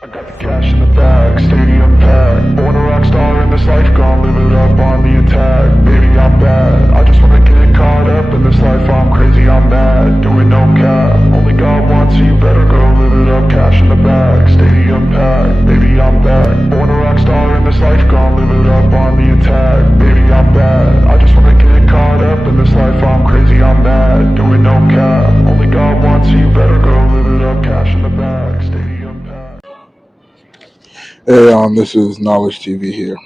I got the cash in the bag, stadium packed. Born a rock star in this life, gon' live it up on the attack. Baby, I'm bad, I just wanna get caught up in this life. I'm crazy, I'm mad, doing no cap. Only God wants, so you better go live it up. Cash in the bag, stadium packed. Baby, I'm back. Born a rock star in this life, gon' live it up on the attack. Baby, I'm bad, I just wanna get caught up in this life. I'm crazy, I'm mad, doing no cap. Only God wants, so you better go live it up. Cash in the bag, stadium packed. Hey, this is Knowledge TV here.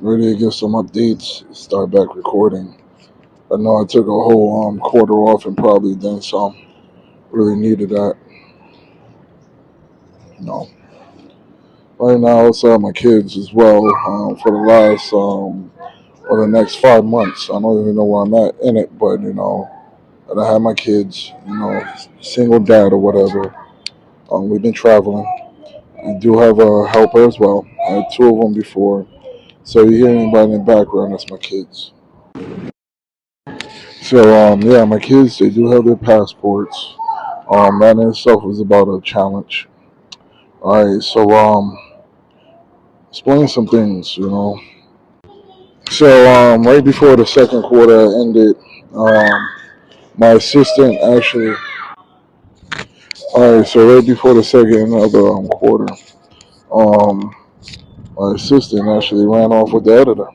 Ready to give some updates, start back recording. I know I took a whole quarter off and probably then some. Really needed that. You know. Right now, I also have my kids as well for the last, or the next 5 months. I don't even know where I'm at in it, but, and I have my kids, single dad or whatever. We've been traveling. I do have a helper as well. I had two of them before. So you hear anybody in the background, that's my kids. So yeah, my kids, they do have their passports. That in itself was about a challenge. All right, so explain some things. So right before the second quarter ended, my assistant actually. All right, so right before the second of the quarter, um, my assistant actually ran off with the editor.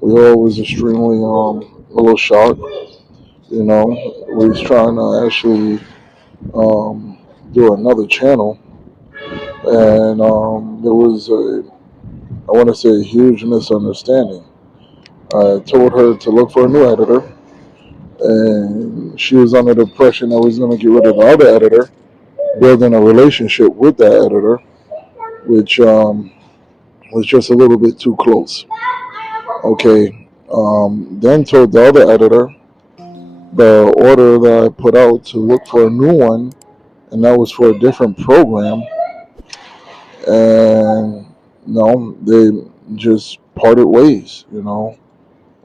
We all was extremely a little shocked. We was trying to actually do another channel, and there was I want to say a huge misunderstanding. I told her to look for a new editor, and she was under the impression I was going to get rid of the other editor, building a relationship with that editor, which was just a little bit too close. Okay, then told the other editor the order that I put out to look for a new one, and that was for a different program, and no, they just parted ways.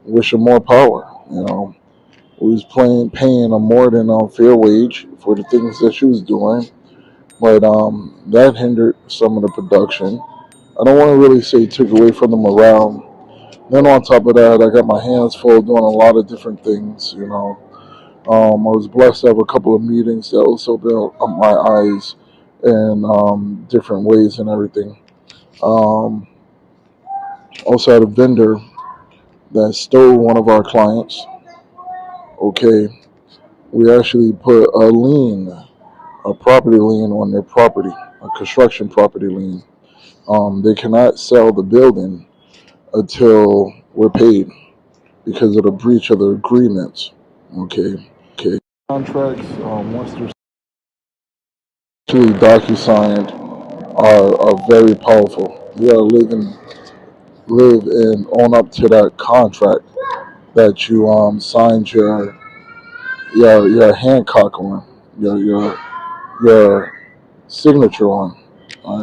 Wish her more power. We was paying a more than fair wage for the things that she was doing, but that hindered some of the production. I don't want to really say took away from the morale. Then on top of that, I got my hands full doing a lot of different things. I was blessed to have a couple of meetings that also built up my eyes in different ways and everything. Um, Also had a vendor that stole one of our clients. Okay, we actually put a property lien on their property, a construction property lien. They cannot sell the building until we're paid because of the breach of the agreements. Okay. Contracts, once they're actually docu-signed, are very powerful. You gotta live and own up to that contract that you signed your Hancock on, your signature on. All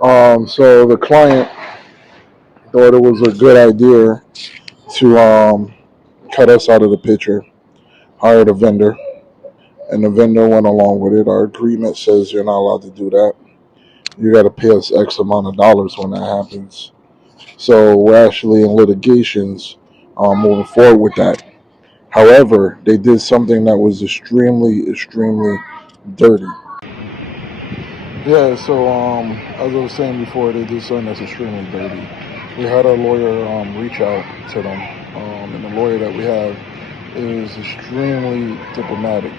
right. So the client thought it was a good idea to cut us out of the picture, hired a vendor, and the vendor went along with it. Our agreement says you're not allowed to do that. You got to pay us X amount of dollars when that happens. So we're actually in litigations moving forward with that. However, they did something that was extremely, extremely dirty. Yeah, so as I was saying before, they did something that's extremely dirty. We had our lawyer reach out to them, and the lawyer that we have is extremely diplomatic.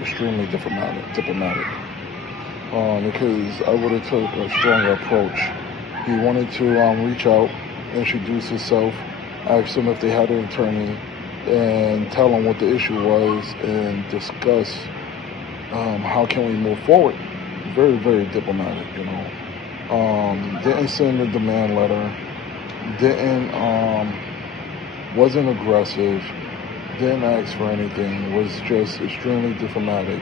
Because I would have took a stronger approach. He wanted to reach out, introduce himself, ask them if they had an attorney, and tell them what the issue was, and discuss how can we move forward. Very, very diplomatic. Didn't send a demand letter, didn't, wasn't aggressive, didn't ask for anything, was just extremely diplomatic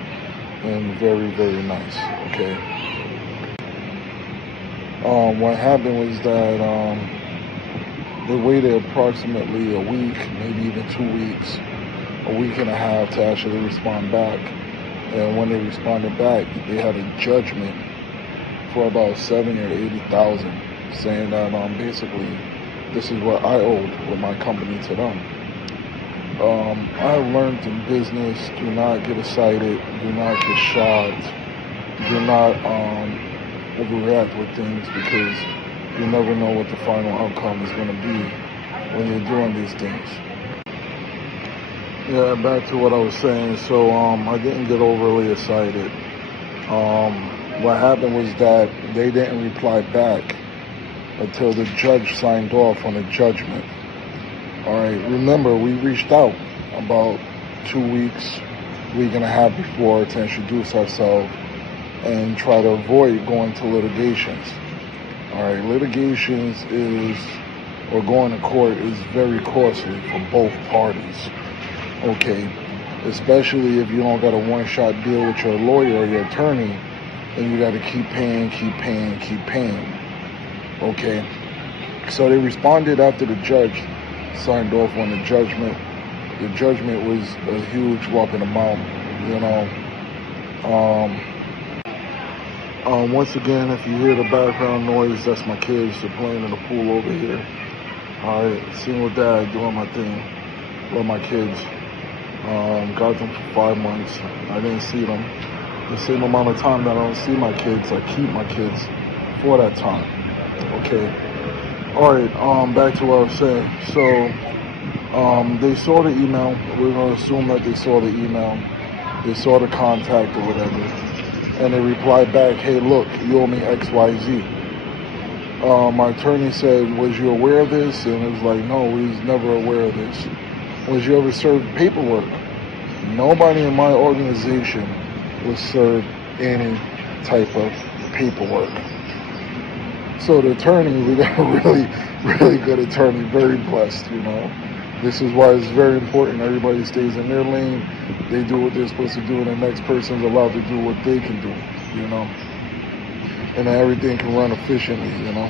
and very, very nice. Okay. What happened was that they waited approximately a week, maybe even 2 weeks, a week and a half to actually respond back. And when they responded back, they had a judgment for about 70 or 80,000, saying that basically this is what I owed with my company to them. I've learned in business: do not get excited, do not get shocked, do not overreact with things, because you never know what the final outcome is going to be when you're doing these things. Yeah, back to what I was saying. So I didn't get overly excited. What happened was that they didn't reply back until the judge signed off on the judgment. All right, remember, we reached out about 2 weeks, week and a half before, to introduce ourselves and try to avoid going to litigations. All right, litigations or going to court is very costly for both parties. Okay, especially if you don't got a one-shot deal with your lawyer or your attorney, and you got to keep paying. Okay, so they responded after the judge signed off on the judgment. The judgment was a huge whopping amount, you know. Once again, if you hear the background noise, that's my kids. They're playing in the pool over here. All right, single dad doing my thing. Love my kids. Got them for 5 months. I didn't see them. The same amount of time that I don't see my kids, I keep my kids for that time. Okay. All right. Back to what I was saying. So, they saw the email. We're gonna assume that they saw the email. They saw the contact or whatever, and they replied back, "Hey, look, you owe me X, Y, Z." My attorney said, "Was you aware of this?" And it was like, "No, we was never aware of this." "Was you ever served paperwork?" Nobody in my organization was served any type of paperwork. So the attorney, we got a really good attorney, very blessed, you know. This is why it's very important everybody stays in their lane. They do what they're supposed to do, and the next person's allowed to do what they can do, you know. And everything can run efficiently, you know.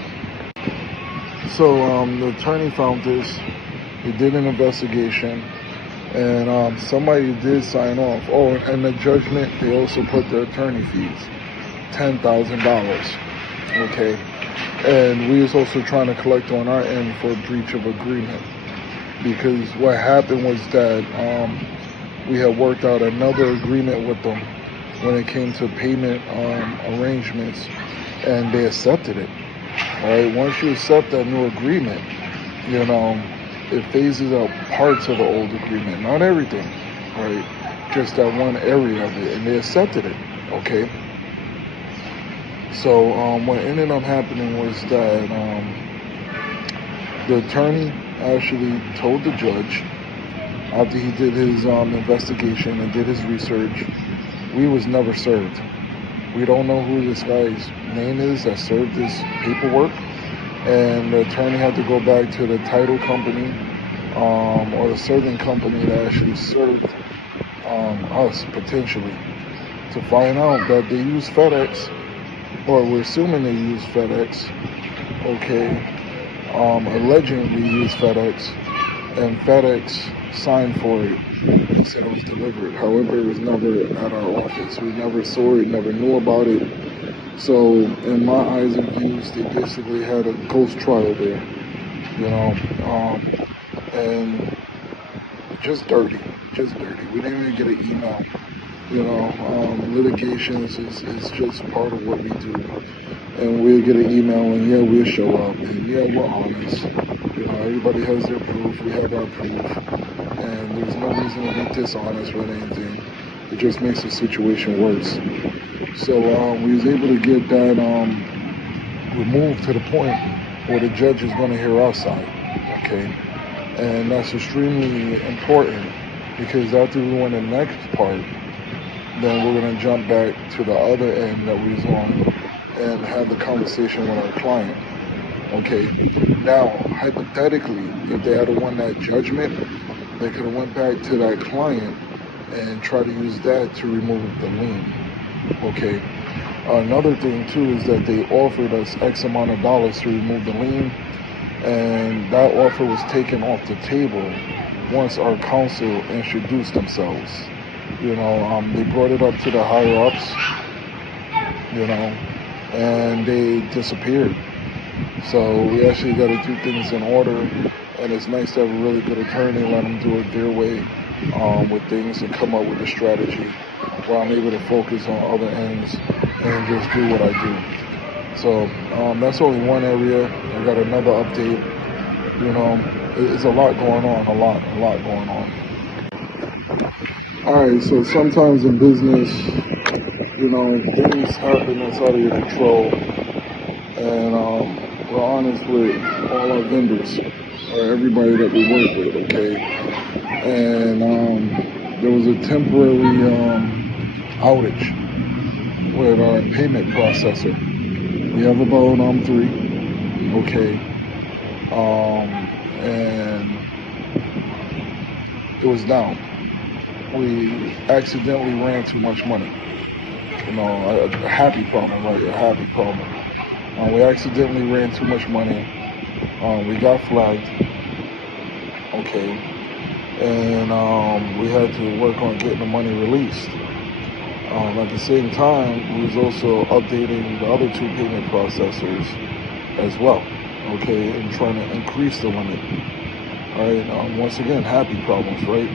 So the attorney found this. He did an investigation, and somebody did sign off. Oh, and the judgment, they also put the attorney fees, $10,000. Okay, and we was also trying to collect on our end for breach of agreement, because what happened was that we had worked out another agreement with them when it came to payment arrangements, and they accepted it. All right, once you accept that new agreement, you know, it phases out parts of the old agreement, not everything, right? Just that one area of it, and they accepted it. Okay. So what ended up happening was that the attorney actually told the judge, after he did his investigation and did his research, we was never served. We don't know who this guy's name is that served this paperwork, and the attorney had to go back to the title company or the serving company that actually served us potentially, to find out that they use FedEx, or we're assuming they use FedEx. Okay. Allegedly used FedEx, and FedEx signed for it and said it was delivered. However, it was never at our office. We never saw it, never knew about it. So, in my eyes and views, they basically had a ghost trial there, you know, and just dirty. We didn't even get an email. You know, litigations is just part of what we do. And we'll get an email, and yeah, we'll show up, and yeah, we're honest. You know, everybody has their proof, we have our proof, and there's no reason to be dishonest with anything. It just makes the situation worse. So we was able to get that removed to the point where the judge is going to hear our side, okay? And that's extremely important, because after we win the next part, then we're going to jump back to the other end that we was on and have the conversation with our client. Okay, now, hypothetically, if they had won that judgment, they could have went back to that client and tried to use that to remove the lien. Okay, another thing too is that they offered us X amount of dollars to remove the lien, and that offer was taken off the table once our counsel introduced themselves. They brought it up to the higher ups, and they disappeared. So we actually got to do things in order, and it's nice to have a really good attorney, let them do it their way with things and come up with a strategy while I'm able to focus on other ends and just do what I do. So that's only one area. I got another update. It's a lot going on, a lot going on. All right, so sometimes in business, things happen that's out of your control, and we're honest with all our vendors or everybody that we work with, okay? And there was a temporary outage with our payment processor. We have about 3, okay? And it was down. We accidentally ran too much money. A happy problem, right? A happy problem. We accidentally ran too much money. We got flagged. Okay. And we had to work on getting the money released. At the same time, we was also updating the other 2 payment processors as well. Okay, and trying to increase the limit. All right. Once again, happy problems, right?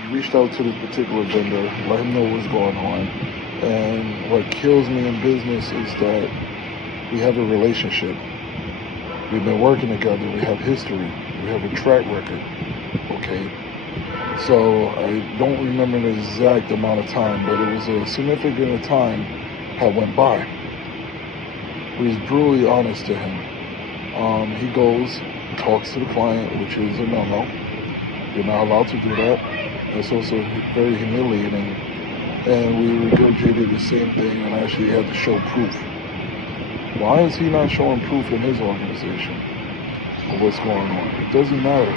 We reached out to the particular vendor, let him know what's going on. And what kills me in business is that we have a relationship. We've been working together. We have history. We have a track record. Okay. So I don't remember the exact amount of time, but it was a significant time that went by. We was brutally honest to him. He goes, talks to the client, which is a no-no. You're not allowed to do that. It's also very humiliating. And we regurgitated the same thing and actually had to show proof. Why is he not showing proof in his organization of what's going on? It doesn't matter.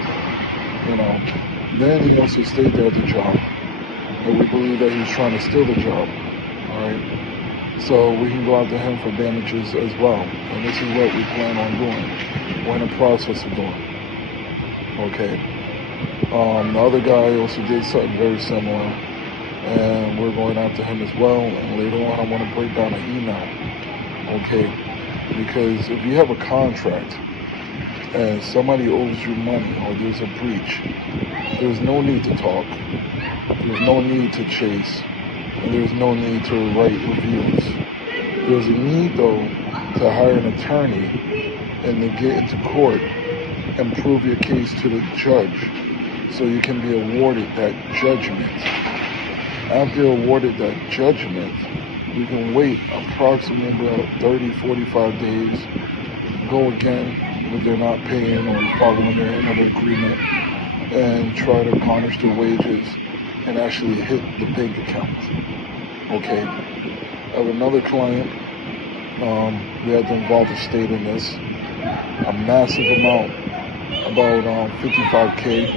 Then he also stayed there at the job. And we believe that he was trying to steal the job. Alright? So we can go after him for damages as well. And this is what we plan on doing. We're in the process of doing. Okay. The other guy also did something very similar, and we're going after him as well. And later on, I want to break down an email, okay? Because if you have a contract and somebody owes you money or there's a breach, there's no need to talk. There's no need to chase. And there's no need to write reviews. There's a need, though, to hire an attorney and to get into court and prove your case to the judge, so you can be awarded that judgment. After you're awarded that judgment, you can wait approximately about 30, 45 days, go again if they're not paying or following their end of the agreement, and try to garnish their wages and actually hit the bank account. Okay. I have another client. We had to involve the state in this. A massive amount, about 55K.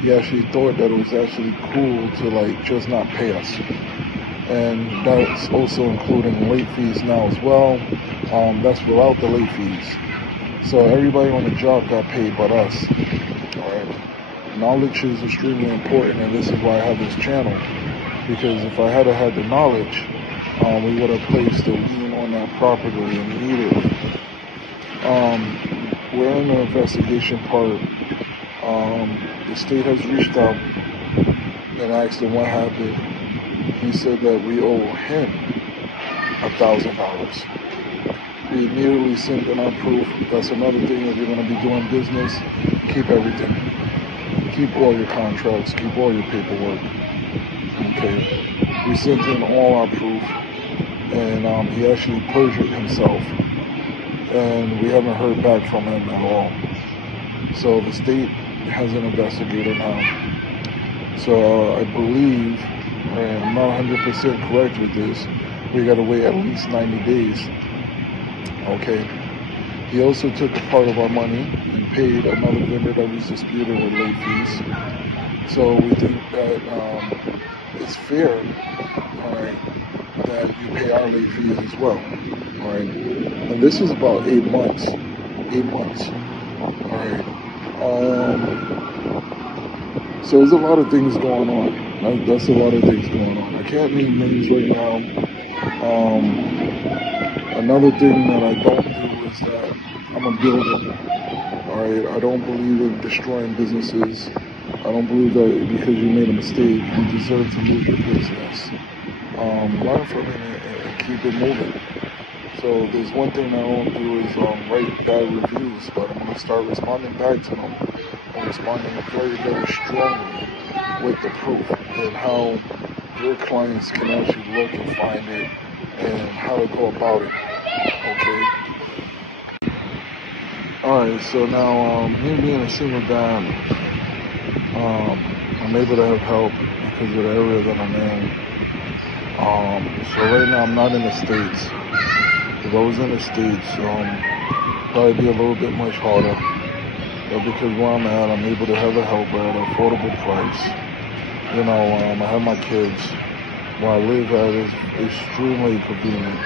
He actually thought that it was actually cool to just not pay us. And that's also including late fees now as well. That's without the late fees. So everybody on the job got paid but us. Alright. Knowledge is extremely important, and this is why I have this channel. Because if I had had the knowledge, we would have placed a lien on that property immediately. We're in the investigation part. The state has reached out and asked him what happened. He said that we owe him $1,000. We immediately sent in our proof. That's another thing. If you're going to be doing business, keep everything. Keep all your contracts. Keep all your paperwork. Okay. We sent in all our proof, and he actually perjured himself. And we haven't heard back from him at all. So the state has an investigator now. So I believe, and I'm not 100% correct with this, we got to wait at least 90 days. Okay. He also took a part of our money and paid another vendor that was disputed with late fees. So we think that it's fair, all right, that you pay our late fees as well. All right. And this is about 8 months. 8 months. All right. So there's a lot of things going on. That's a lot of things going on. I can't name names right now. Um, Another thing that I don't do is that I'm a builder. All right, I don't believe in destroying businesses. I don't believe that because you made a mistake, you deserve to lose your business. Learn from it and keep it moving. So there's one thing I don't do is write bad reviews, but I'm gonna start responding back to them. I'm responding very, very strongly with the proof and how your clients can actually look and find it and how to go about it. Okay. All right. So now, me being a single dad, I'm able to have help because of the area that I'm in. So right now I'm not in the States. If I was in the States, probably be a little bit much harder. But because where I'm at, I'm able to have a helper at an affordable price. I have my kids. Where I live at is extremely convenient.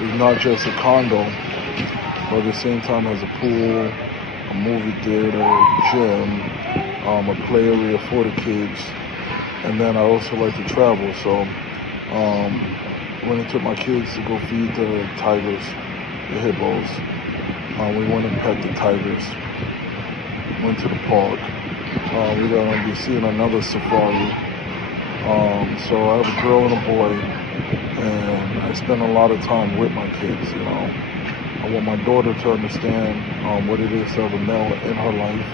It's not just a condo, but at the same time has a pool, a movie theater, gym, a play area for the kids. And then I also like to travel, so when I took my kids to go feed the tigers, the hippos, we went and pet the tigers, went to the park. We're going to be seeing another safari. So I have a girl and a boy, and I spend a lot of time with my kids, I want my daughter to understand what it is to have a male in her life,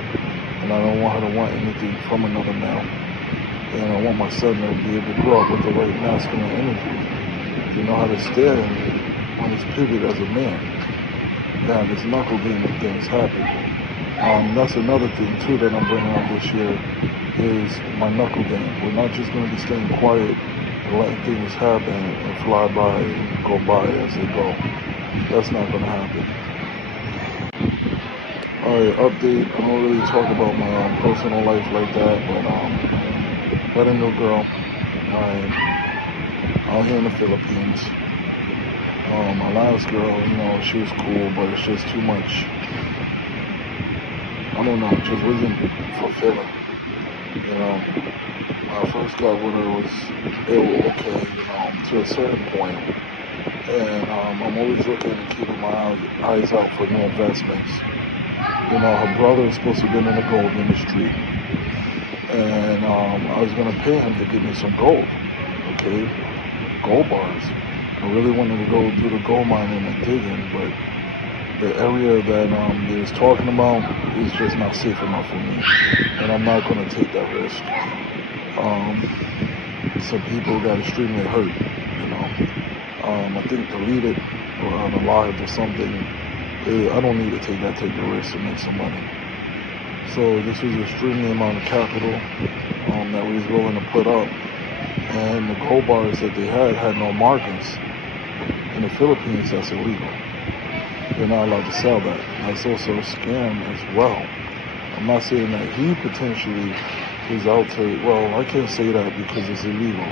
and I don't want her to want anything from another male. And I want my son to be able to grow up with the right masculine energy, to know how to stand on his pivot as a man. Now, this knuckle game of things happen. That's another thing, too, that I'm bringing up this year is my knuckle game. We're not just going to be staying quiet and letting things happen and fly by and go by as they go. That's not going to happen. Alright, update. I don't really talk about my personal life like that, but got a new girl. Out here in the Philippines. My last girl, she was cool, but it's just too much. I don't know, it just wasn't fulfilling. When I first got with her, it was okay, to a certain point. And I'm always looking and keeping my eyes out for new investments. Her brother is supposed to have been in the gold industry. And I was going to pay him to give me some gold, okay? Gold bars. I really wanted to go do the gold mining and digging, but the area that they was talking about is just not safe enough for me, and I'm not going to take that risk. Some people got extremely hurt, I think deleted or unalived or something. I don't need to take that type of risk to make some money. So this was extremely amount of capital that we was willing to put up, and the gold bars that they had no markings. In the Philippines, that's illegal. They're not allowed to sell that. That's also a scam as well. I'm not saying that he potentially is out to, well, I can't say that because it's illegal.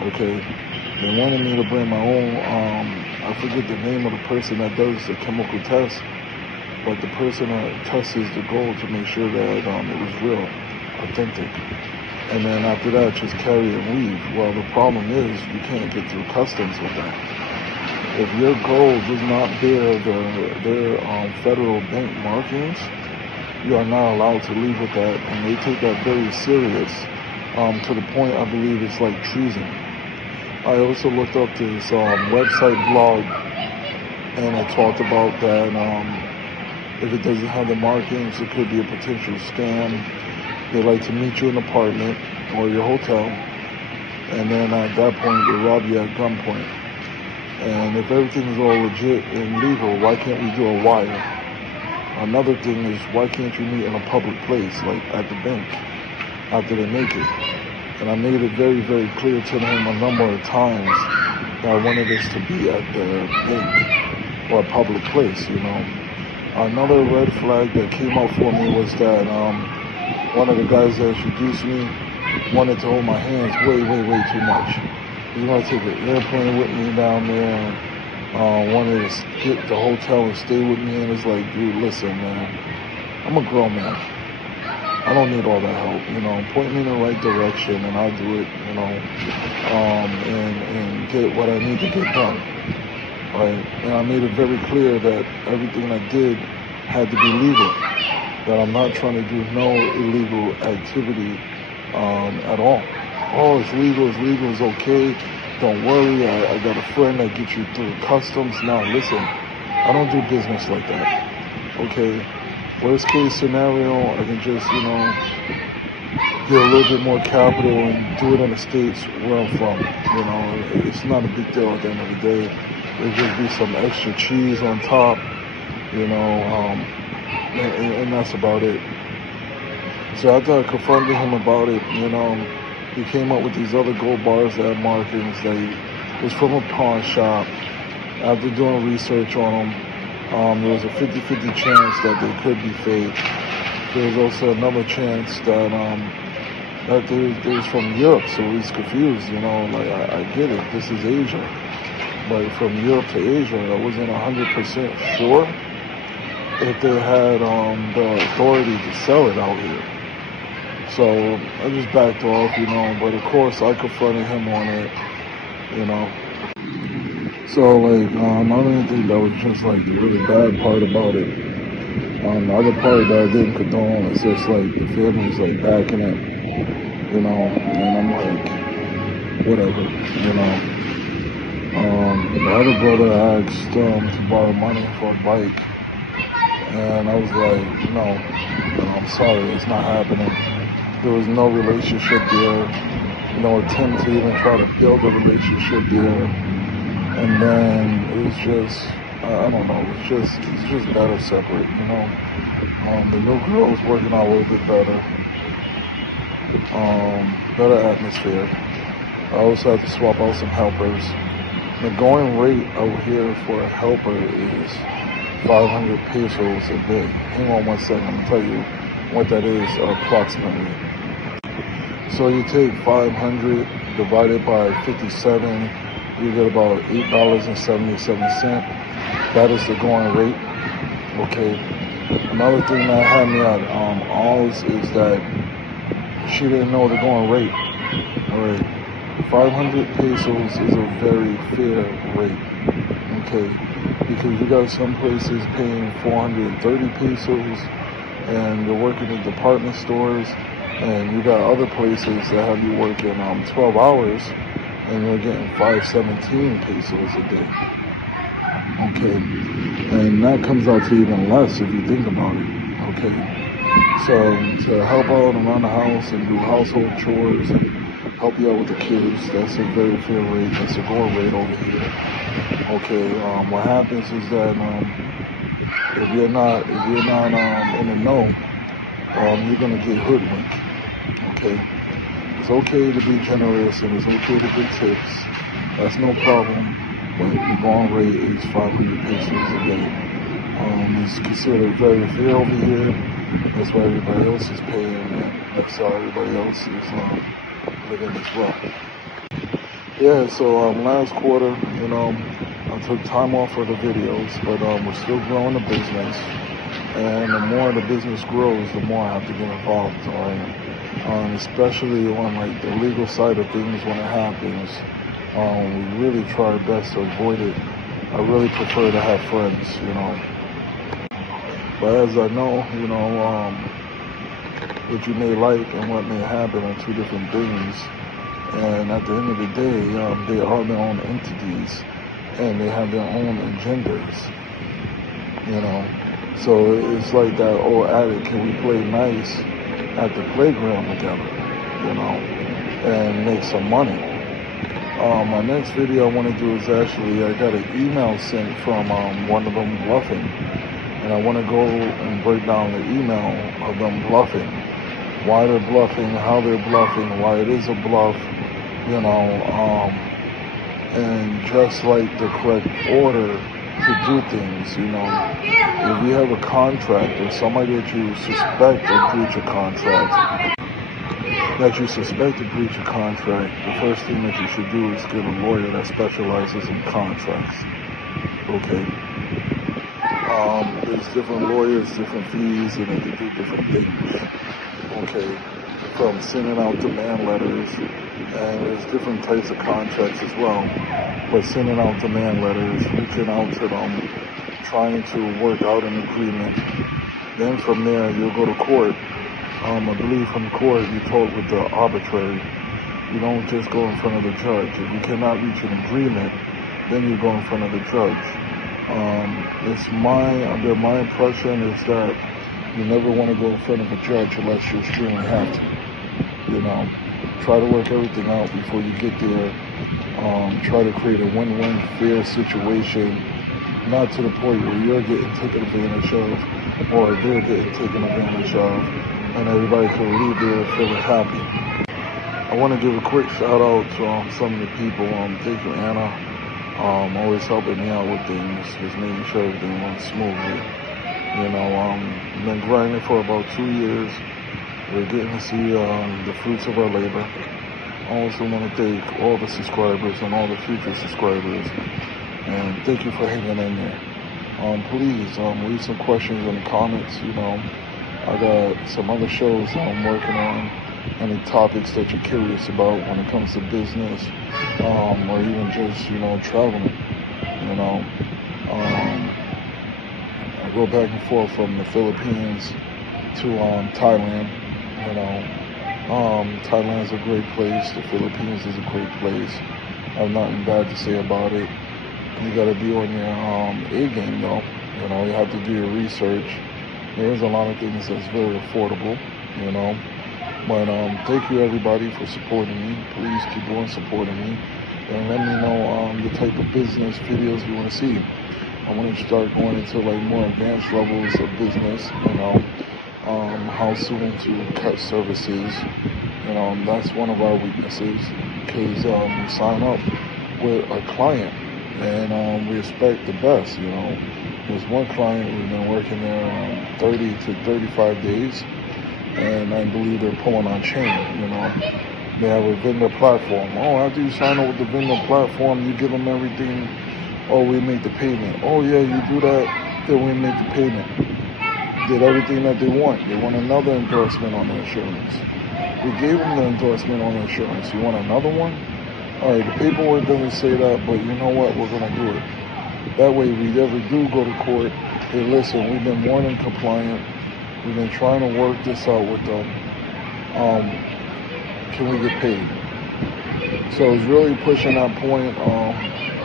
Okay? They wanted me to bring my own, I forget the name of the person that does the chemical test, but the person that tests the gold to make sure that it was real, authentic. And then after that, just carry and leave. Well, the problem is you can't get through customs with that. If your gold does not bear their federal bank markings, you are not allowed to leave with that, and they take that very serious, to the point I believe it's like treason. I also looked up this website blog, and it talked about that if it doesn't have the markings, it could be a potential scam. They like to meet you in an apartment or your hotel, and then at that point they rob you at gunpoint. And if everything is all legit and legal, why can't we do a wire? Another thing is, why can't you meet in a public place, like at the bank, after they make it? And I made it very, very clear to them a number of times that I wanted us to be at the bank or a public place, Another red flag that came up for me was that one of the guys that introduced me wanted to hold my hands way, way, way too much. He wanted to take an airplane with me down there, wanted to get the hotel and stay with me, and it's like, dude, listen, man, I'm a grown man. I don't need all that help. Point me in the right direction, and I'll do it. And get what I need to get done. Right? And I made it very clear that everything I did had to be legal. That I'm not trying to do no illegal activity at all. Oh, it's legal, it's okay. Don't worry, I got a friend that gets you through customs. Now, listen, I don't do business like that. Okay? Worst case scenario, I can just, get a little bit more capital and do it in the States where I'm from. It's not a big deal at the end of the day. There'll just be some extra cheese on top, and that's about it. So after I confronted him about it, he came up with these other gold bars that had markings that was from a pawn shop. After doing research on them, there was a 50-50 chance that they could be fake. There was also another chance that they was from Europe, so he's confused, I get it, this is Asia. But from Europe to Asia, I wasn't 100% sure if they had the authority to sell it out here. So I just backed off, but of course I confronted him on it, So another thing that was just the really bad part about it, the other part that I didn't condone is just the family's backing it, and I'm whatever, the other brother asked to borrow money for a bike, and I was no, I'm sorry, it's not happening. There was no relationship there, no attempt to even try to build a relationship there. And then it was just, I don't know, it's just better separate, The new girl was working out a little bit better. Better atmosphere. I also had to swap out some helpers. The going rate out here for a helper is 500 pesos a day. Hang on one second, I'm going to tell you what that is approximately. So you take 500 divided by 57, you get about $8.77. That is the going rate. Okay. Another thing that had me at Oz is that she didn't know the going rate. Alright. 500 pesos is a very fair rate. Okay. Because you got some places paying 430 pesos and you're working in department stores, and you got other places that have you working 12 hours and you're getting 517 pesos a day. Okay. And that comes out to even less if you think about it. Okay. So to help out around the house and do household chores and help you out with the kids, that's a very fair rate. That's a going rate over here. Okay. What happens is that if you're not in the know, you're gonna get hoodwinked. Okay. It's okay to be generous and it's okay to give tips. That's no problem. But the going rate is 500 pesos a day. It's considered very fair over here. That's why everybody else is paying, and that's how everybody else is living as well. Yeah, so last quarter, I took time off for the videos, but we're still growing the business. And the more the business grows, the more I have to get involved, all right? Especially on the legal side of things when it happens. We really try our best to avoid it. I really prefer to have friends, But as I know, what you may like and what may happen are two different things. And at the end of the day, they are their own entities and they have their own agendas, So it's like that old adage, can we play nice at the playground together, and make some money. My next video I want to do is actually, I got an email sent from one of them bluffing, and I want to go and break down the email of them bluffing, why they're bluffing, how they're bluffing, why it is a bluff, and just the correct order to do things, If you have a contract or somebody that you suspect a breach of contract, the first thing that you should do is get a lawyer that specializes in contracts. Okay? There's different lawyers, different fees, and they can do different things. okay, from sending out demand letters, and there's different types of contracts as well, but sending out demand letters, reaching out to them, trying to work out an agreement. Then from there, you'll go to court. I believe from court, you talk with the arbitrary. You don't just go in front of the judge. If you cannot reach an agreement, then you go in front of the judge. My impression is that you never want to go in front of a judge unless you extremely have to. Try to work everything out before you get there. Try to create a win-win fair situation, not to the point where you're getting taken advantage of or they're getting taken advantage of, and everybody can leave there feeling happy. I want to give a quick shout out to some of the people. Thank you, Anna. Always helping me out with things, just making sure everything runs smoothly. Been grinding for about 2 years. We're getting to see the fruits of our labor. I also want to thank all the subscribers and all the future subscribers, and thank you for hanging in there. Please leave some questions in the comments. I got some other shows I'm working on. Any topics that you're curious about when it comes to business, or even just traveling. I go back and forth from the Philippines to Thailand. Thailand's a great place. The Philippines is a great place. I have nothing bad to say about it. You got to be on your A game though. You have to do your research. There's a lot of things that's very affordable. But thank you everybody for supporting me. Please keep on supporting me, and let me know the type of business videos you want to see. I want to start going into more advanced levels of business. How soon to cut services. That's one of our weaknesses, because we sign up with a client and we expect the best. There's one client who's been working there 30 to 35 days, and I believe they're pulling on chain. They have a vendor platform. After you sign up with the vendor platform, you give them everything. We make the payment. Yeah, you do that, then we make the payment. Did everything that they want. They want another endorsement on the insurance. We gave them the endorsement on the insurance. You want another one? All right, the paperwork doesn't say that, but you know what? We're going to do it. That way, if we ever do go to court, hey, listen, we've been more than compliant. We've been trying to work this out with them. Can we get paid? So it's really pushing that point.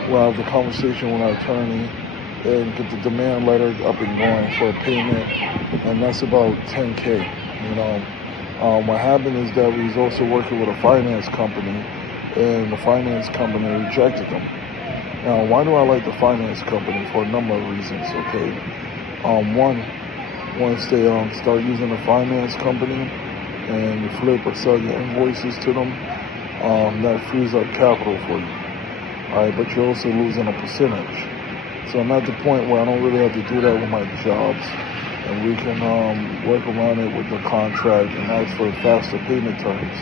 We'll have the conversation with our attorney and get the demand letter up and going for a payment, and that's about $10K. What happened is that we was also working with a finance company, and the finance company rejected them. Now, why do I like the finance company? For a number of reasons. Okay, one, once they start using the finance company and you flip or sell your invoices to them, that frees up capital for you. All right, but you're also losing a percentage. So I'm at the point where I don't really have to do that with my jobs, and we can work around it with the contract and ask for faster payment terms.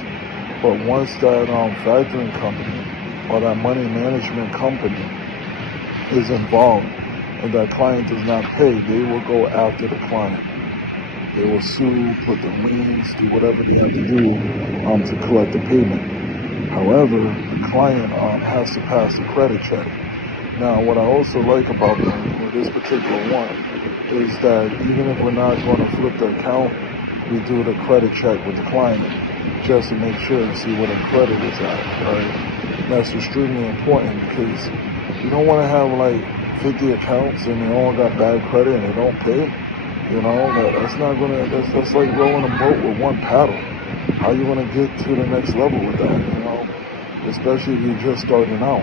But once that factoring company or that money management company is involved and that client does not pay, they will go after the client. They will sue, put the liens, do whatever they have to do to collect the payment. However, the client has to pass a credit check. Now, what I also like about them, with this particular one, is that even if we're not going to flip the account, we do the credit check with the client just to make sure and see where the credit is at, right? That's extremely important, because you don't want to have 50 accounts and they all got bad credit and they don't pay. That's not gonna. That's like rowing a boat with one paddle. How you gonna get to the next level with that? Especially if you're just starting out.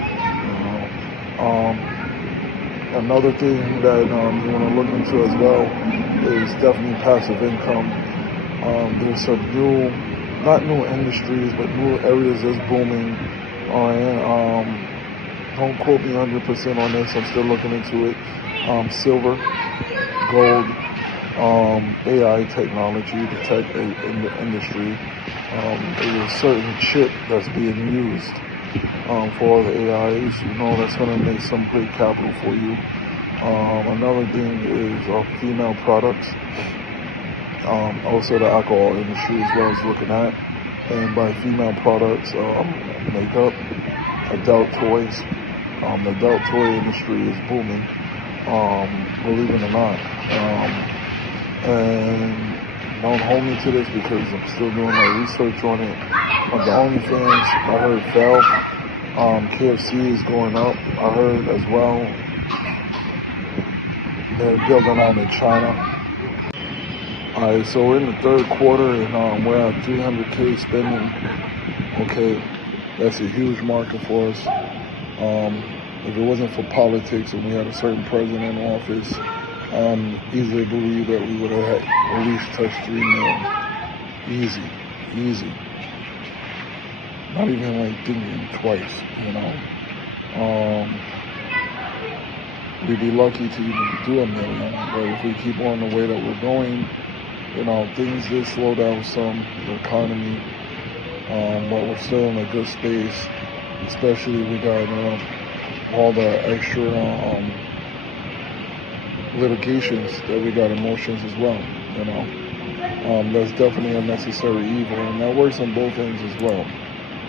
Another thing that you want to look into as well is definitely passive income. There's some not new industries, but new areas that's booming. Don't quote me 100% on this. I'm still looking into it. Silver, gold, AI technology, the tech in the industry. There's a certain chip that's being used for all the AIs. That's going to make some great capital for you. Another thing is female products. Also, the alcohol industry as well is looking at, and by female products, makeup, adult toys. The adult toy industry is booming, believe it or not. And don't hold me to this because I'm still doing my research on it. The OnlyFans, I heard, fell. KFC is going up, I heard as well. They're building out in China. Alright, so we're in the third quarter and we're at 300K spending. Okay, that's a huge market for us. If it wasn't for politics and we had a certain president in office, easily believe that we would have at least touched 3 million. Easy. Not even like thinking twice, you know. We'd be lucky to even do 1 million, but if we keep on the way that we're going, you know, things did slow down some, the economy, but we're still in a good space, especially we got all the extra litigations that we got in motions as well, you know. That's definitely a necessary evil, and that works on both ends as well.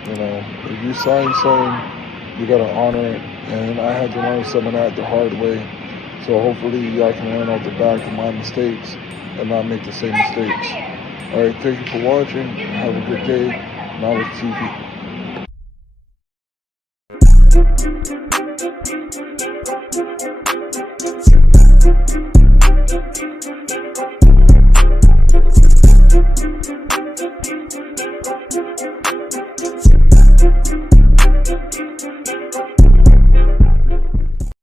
You know, if you sign something, you gotta honor it, and I had to learn some of that the hard way, so hopefully I can learn off the back of my mistakes and not make the same mistakes. Alright, thank you for watching. Have a good day. Knowledge TV.